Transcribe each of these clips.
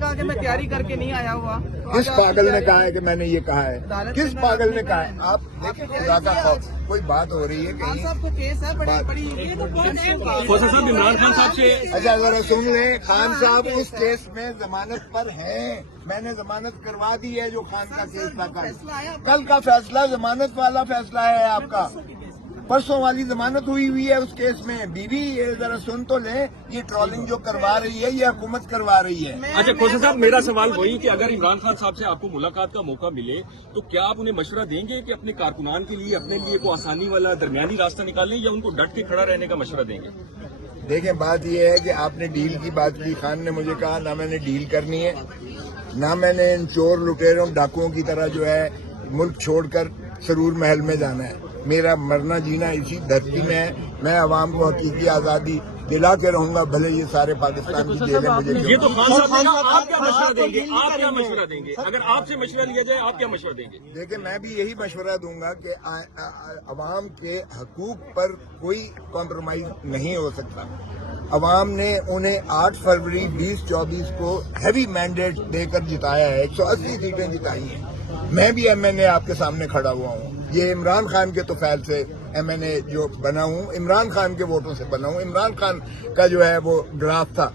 कहा कि मैं तैयारी करके नहीं आया हुआ। किस पागल ने कहा है कि मैंने ये कहा है? किस पागल ने कहा है? आप देखिए, खुदा का खौफ, कोई बात हो रही है खान कहीं? साहब को केस है बड़ी खोसा साहब, इमरान खान साहब से अच्छा जरा सुन लें, खान साहब उस केस में जमानत पर हैं। मैंने जमानत करवा दी है जो खान का केस था। कल का फैसला जमानत वाला फैसला है आपका। परसों वाली जमानत हुई है उस केस में। बीबी ये जरा सुन तो लें, ये ट्रोलिंग जो करवा रही है ये हुकूमत करवा रही है। अच्छा खोसा साहब, मेरा सवाल वही कि अगर इमरान खान साहब से आपको मुलाकात का मौका मिले तो क्या आप उन्हें मशवरा देंगे कि अपने कारकुनान के लिए अपने लिए कोई आसानी वाला दरमियानी रास्ता निकालें, या उनको डट के खड़ा रहने का मशवरा देंगे? देखें, बात यह है कि आपने डील की बात की। खान ने मुझे कहा ना मैंने डील करनी है, ना मैंने इन चोर लुटेरों डाकुओं की तरह जो है मुल्क छोड़कर सरूर महल में जाना है। मेरा मरना जीना इसी धरती में है। मैं आवाम को हकीकी आज़ादी दिला के रहूंगा, भले ये सारे पाकिस्तान की जेलें मुझे। ये तो खान साहब ने कहा, आप क्या मशवरा देंगे? आप क्या मशवरा देंगे? अगर आपसे मशवरा लिया जाए, आप क्या मशवरा देंगे? देखिए, मैं भी यही मशवरा दूंगा कि अवाम के हकूक पर कोई कॉम्प्रोमाइज नहीं हो सकता। अवाम ने उन्हें 8 फरवरी 2024 को हैवी मैंडेट देकर जिताया है, 180 सीटें जिताई हैं। मैं भी एमएनए आपके सामने खड़ा हुआ हूँ। ये इमरान खान के तोफैल से एमएनए जो बना हूँ, इमरान खान के वोटों से बना हूँ। इमरान खान का जो है वो ड्राफ्ट था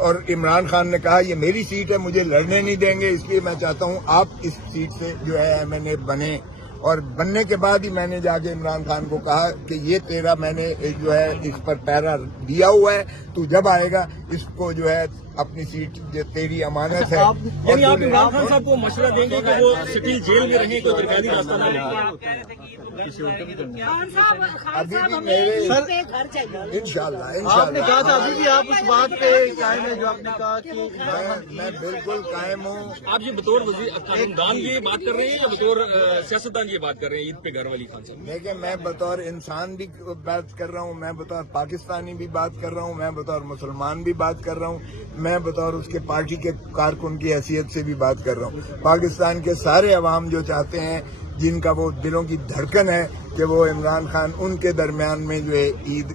और इमरान खान ने कहा ये मेरी सीट है, मुझे लड़ने नहीं देंगे, इसलिए मैं चाहता हूँ आप इस सीट से जो है एमएनए बने। और बनने के बाद ही मैंने जाके इमरान खान को कहा कि ये तेरा मैंने जो है इस पर पैरा दिया हुआ है, तू जब आएगा इसको जो है अपनी सीट जो तेरी अमानत है। यानी आप इमरान खान साहब को मशवरा देंगे कि वो सिटिल जेल में रहें, कोई दरमियानी रास्ता ना अभी भी मेरे इंशाल्लाह आपने कहा था, अभी भी आप उस बात पे कायम है जो आपने कहा कि मैं बिल्कुल कायम हूँ। आप ये बतौर कानूनदान ये बात कर रहे हैं या बतौर सियासतदान ये बात कर रहे हैं ईद पे घर वाली खान साहब? देखिए, मैं बतौर इंसान भी बात कर रहा हूँ, मैं बतौर पाकिस्तानी भी बात कर रहा हूँ, मैं बतौर मुसलमान भी बात कर रहा हूँ, मैं बतौर उसके पार्टी के कारकुन की हैसियत से भी बात कर रहा हूँ। पाकिस्तान के सारे अवाम जो चाहते हैं, जिनका वो दिलों की धड़कन है कि वो इमरान खान उनके दरमियान में जो है ईद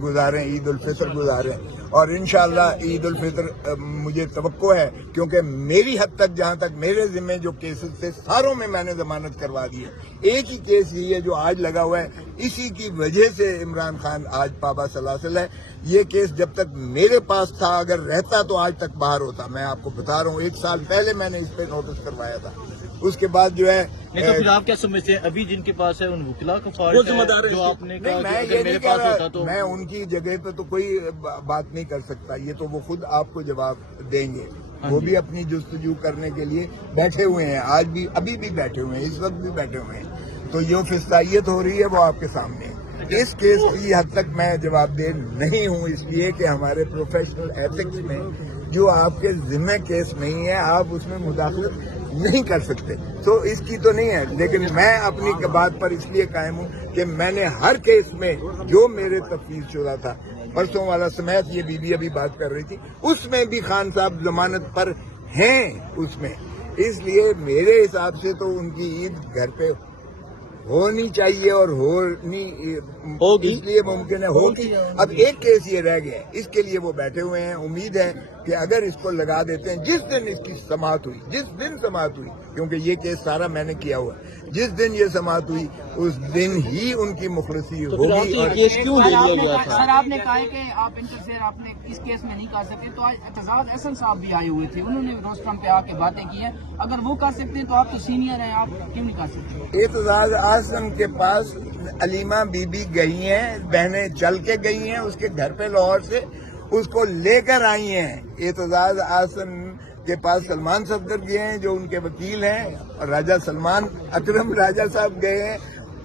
गुजारें, ईद उल फितर गुजारें। और इंशाअल्लाह ईद उल फितर मुझे तवक्को है, क्योंकि मेरी हद तक जहाँ तक मेरे जिम्मे जो केसेस थे सारों में मैंने जमानत करवा दी है। एक ही केस यही है जो आज लगा हुआ है, इसी की वजह से इमरान खान आज पाबा सलासल है। ये केस जब तक मेरे पास था, अगर रहता तो आज तक बाहर होता। मैं आपको बता रहा हूँ, 1 साल पहले मैंने इस पे नोटिस करवाया था। उसके बाद जो है नहीं, तो फिर आप क्या समझते हैं अभी जिनके पास है उन वकीला का फॉल्ट है जो आपने कहा मैं कि ये मेरे नहीं पास कह होता रहा, तो मैं उनकी जगह पे तो कोई बात नहीं कर सकता। ये तो वो खुद आपको जवाब देंगे। वो भी अपनी जुस्तजू करने के लिए बैठे हुए हैं, आज भी अभी भी बैठे हुए हैं, इस वक्त भी बैठे हुए हैं। तो जो फिस्तायत हो रही है वो आपके सामने है। इस केस की हद तक मैं जवाबदेह नहीं हूँ, इसलिए कि हमारे प्रोफेशनल एथिक्स में जो आपके जिम्मे केस नहीं है, आप उसमें मुदाखलत नहीं कर सकते। तो इसकी तो नहीं है, लेकिन मैं अपनी बात पर इसलिए कायम हूँ कि मैंने हर केस में जो मेरे तफ्तीश शुदा था, परसों वाला समेत ये बीबी अभी बात कर रही थी, उसमें भी खान साहब जमानत पर हैं उसमें। इसलिए मेरे हिसाब से तो उनकी ईद घर पे होनी चाहिए और होनी होगी, इसलिए मुमकिन है होगी। अब एक केस ये रह गया है, इसके लिए वो बैठे हुए हैं। उम्मीद है कि अगर इसको लगा देते हैं, जिस दिन इसकी समाअत हुई, जिस दिन समाअत हुई, क्योंकि ये केस सारा मैंने किया हुआ, जिस दिन ये समाअत हुई उस दिन ही उनकी मुखलसी होगी। और केस क्यों ले लिया गया था? सर आपने कहा है कि आप इंटरफेयर आपने इस केस में नहीं कर सकते, तो आज एतजाज अहसन साहब भी आए हुए थे, उन्होंने रोस्टरम पे आके बातें की हैं। अगर वो कर सकते हैं तो आप तो सीनियर हैं, आप क्यों नहीं कर सकते? एतजाज आसम के पास अलीमा बीबी गई हैं, बहनें चल के गई हैं उसके घर पे लाहौर से, उसको लेकर आई हैं। एतजाज आसम के पास सलमान सफदर गए हैं जो उनके वकील हैं, और राजा सलमान अकरम राजा साहब गए हैं,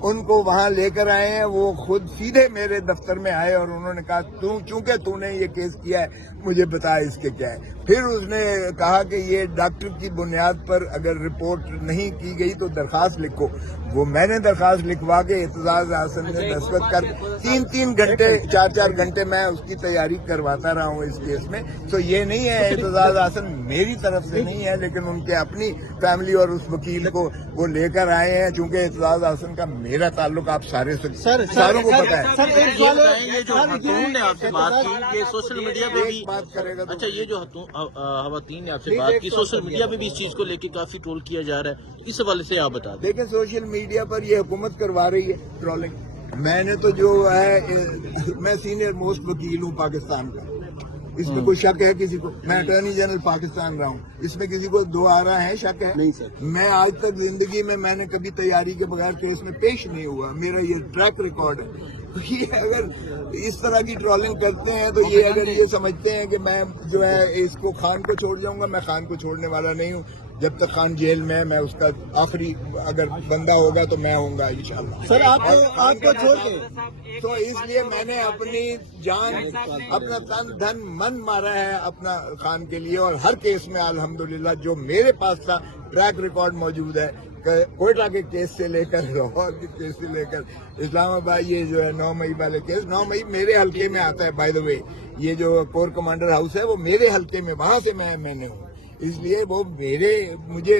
उनको वहां लेकर आए हैं। वो खुद सीधे मेरे दफ्तर में आए और उन्होंने कहा चूंकि तूने ये केस किया है मुझे बता इसके क्या है। फिर उसने कहा कि ये डॉक्टर की बुनियाद पर अगर रिपोर्ट नहीं की गई तो दरखास्त लिखो। वो मैंने दरखास्त लिखवा के एतजाज आसन ने दस्तखत कर 3-3 घंटे 4-4 घंटे मैं उसकी तैयारी करवाता रहा हूँ इस केस में। तो ये नहीं है एतजाज आसन मेरी तरफ से नहीं है, लेकिन उनके अपनी फैमिली और उस वकील को वो लेकर आए हैं। चूंकि एतजाज आसन का मेरा ताल्लुक आप सारों को पता है। ये जो हतून ने आपसे बात की, ये सोशल मीडिया पे भी बात करेगा तो अच्छा, ये जो خواتین نے آپ سے بات کی, سوشل میڈیا پہ بھی اس چیز کو لے کے کافی ٹرول کیا جا رہا ہے, اس حوالے سے آپ بتا دیں. دیکھیں سوشل میڈیا پر یہ حکومت کروا رہی ہے ٹرولنگ. میں نے تو جو ہے میں سینئر موسٹ وکیل ہوں پاکستان کا, اس میں کوئی شک ہے کسی کو؟ میں اٹارنی جنرل پاکستان رہا ہوں, اس میں کسی کو دو آ رہا ہے شک ہے؟ نہیں سر. میں آج تک زندگی میں نے کبھی تیاری کے بغیر کیس میں پیش نہیں ہوا, میرا یہ ٹریک ریکارڈ ہے. یہ اگر اس طرح کی ٹرولنگ کرتے ہیں تو یہ اگر یہ سمجھتے ہیں کہ میں جو ہے اس کو خان کو چھوڑ جاؤں گا, میں خان کو چھوڑنے والا نہیں ہوں. جب تک خان جیل میں ہے میں اس کا آخری اگر بندہ ہوگا تو میں ہوں گا انشاءاللہ. سر آپ کو چھوڑ کے تو اس لیے میں نے اپنی جان اپنا تن دھن من مارا ہے اپنا خان کے لیے, اور ہر کیس میں الحمدللہ جو میرے پاس تھا ٹریک ریکارڈ موجود ہے. کوئٹہ کے کیس سے لے کر لاہور کے کیس سے لے کر اسلام آباد, یہ جو ہے 9 مئی والے کیس, 9 مئی میرے حلقے میں آتا ہے. بائی دا وے یہ جو کور کمانڈر ہاؤس ہے وہ میرے حلقے میں, وہاں سے میں نے ہوں, اس لیے وہ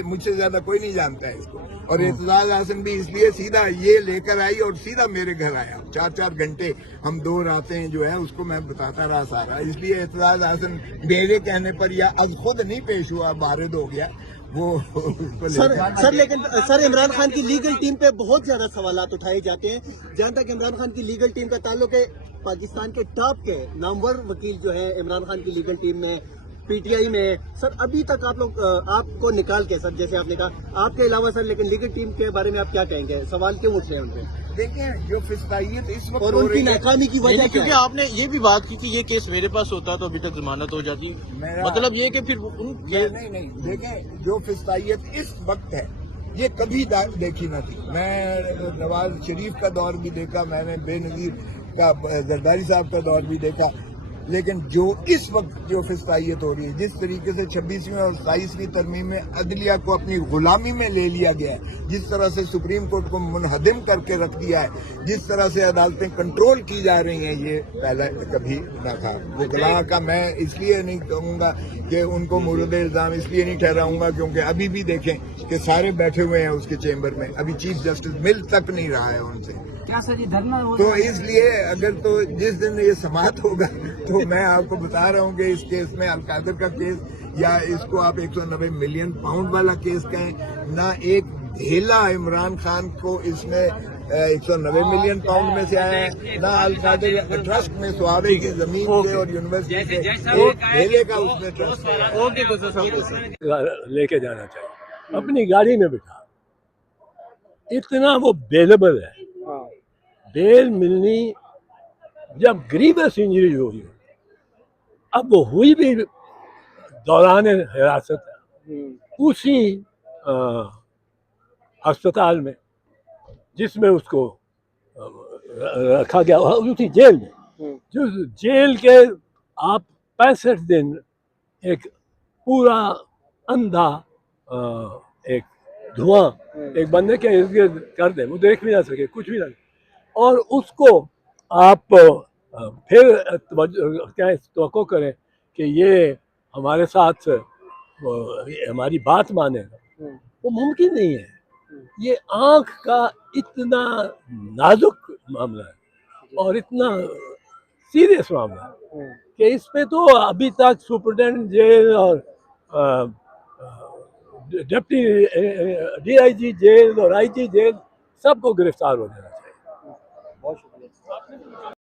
مجھ سے زیادہ کوئی نہیں جانتا ہے اس کو. اور اعتزاز احسن بھی اس لیے سیدھا یہ لے کر آئی اور سیدھا میرے گھر آیا. 4 گھنٹے ہم 2 راتیں جو ہے اس کو میں بتاتا رہا سارا. اس لیے اعتزاز احسن میرے کہنے پر یا از خود نہیں پیش ہوا, بارد ہو گیا وہ. سر لیکن سر عمران خان کی لیگل ٹیم پہ بہت زیادہ سوالات اٹھائے جاتے ہیں. جہاں تک عمران خان کی لیگل ٹیم کا تعلق ہے, پاکستان کے ٹاپ کے نامور وکیل جو ہے عمران خان کی لیگل ٹیم میں پی ٹی آئی میں, سر ابھی تک آپ کو نکال کے, سر جیسے آپ نے کہا آپ کے علاوہ سر, لیکن لیگل ٹیم کے بارے میں آپ کیا کہیں گے؟ سوال کیوں اٹھ رہے ہیں ان پہ؟ دیکھیں جو فسطائیت اس وقت اور ان کی ناکامی کی وجہ کیونکہ آپ نے یہ بھی بات کی کہ یہ کیس میرے پاس ہوتا تو ابھی تک ضمانت ہو جاتی, مطلب یہ کہ پھر نہیں دیکھیں جو فسطائیت اس وقت ہے یہ کبھی دیکھی نہ تھی. میں نواز شریف کا دور بھی دیکھا, میں نے بے نظیر کا زرداری صاحب کا دور بھی دیکھا, لیکن جو اس وقت جو فسطائیت ہو رہی ہے, جس طریقے سے 26ویں اور 27ویں ترمیم میں عدلیہ کو اپنی غلامی میں لے لیا گیا ہے, جس طرح سے سپریم کورٹ کو منہدم کر کے رکھ دیا ہے, جس طرح سے عدالتیں کنٹرول کی جا رہی ہیں, یہ پہلے کبھی نہ تھا. وکلاء کا میں اس لیے نہیں کہوں گا کہ ان کو مورد الزام اس لیے نہیں ٹھہراؤں گا کیونکہ ابھی بھی دیکھیں کہ سارے بیٹھے ہوئے ہیں اس کے چیمبر میں, ابھی چیف جسٹس مل تک نہیں رہا ہے ان سے. تو اس لیے اگر تو جس دن یہ سماعت ہوگا تو میں آپ کو بتا رہا ہوں کہ اس کیس میں القادر کا کیس, یا اس کو آپ 190 ملین پاؤنڈ والا کیس کہیں, نہ ایک ڈھیلا عمران خان کو اس میں 190 ملین پاؤنڈ میں سے آیا ہے, نہ القادر ٹرسٹ میں سوابے کی زمین کے اور یونیورسٹی کے ایک ڈھیلے کا اس میں ٹرسٹ لے کے جانا چاہیے. اپنی گاڑی میں بٹھا, اتنا وہ بیلیبل ہے. بیل ملنی جب گریوس انجری ہوئی, اب وہ ہوئی بھی دوران حراست اسی ہسپتال میں جس میں اس کو رکھا گیا, اسی جیل میں, جو جیل کے آپ 65 دن ایک پورا اندھا ایک دھواں ایک بندے کے ارد گرد کر دیں, وہ دیکھ بھی نہ سکے, کچھ بھی نہ, اور اس کو آپ پھر توقع کریں کہ یہ ہمارے ساتھ ہماری بات مانے گا, وہ ممکن نہیں ہے. یہ آنکھ کا اتنا نازک معاملہ ہے اور اتنا سیریس معاملہ ہے کہ اس پہ تو ابھی تک سپرنٹینڈنٹ جیل اور ڈپٹی DIG جیل اور IG جیل سب کو گرفتار ہو جانا.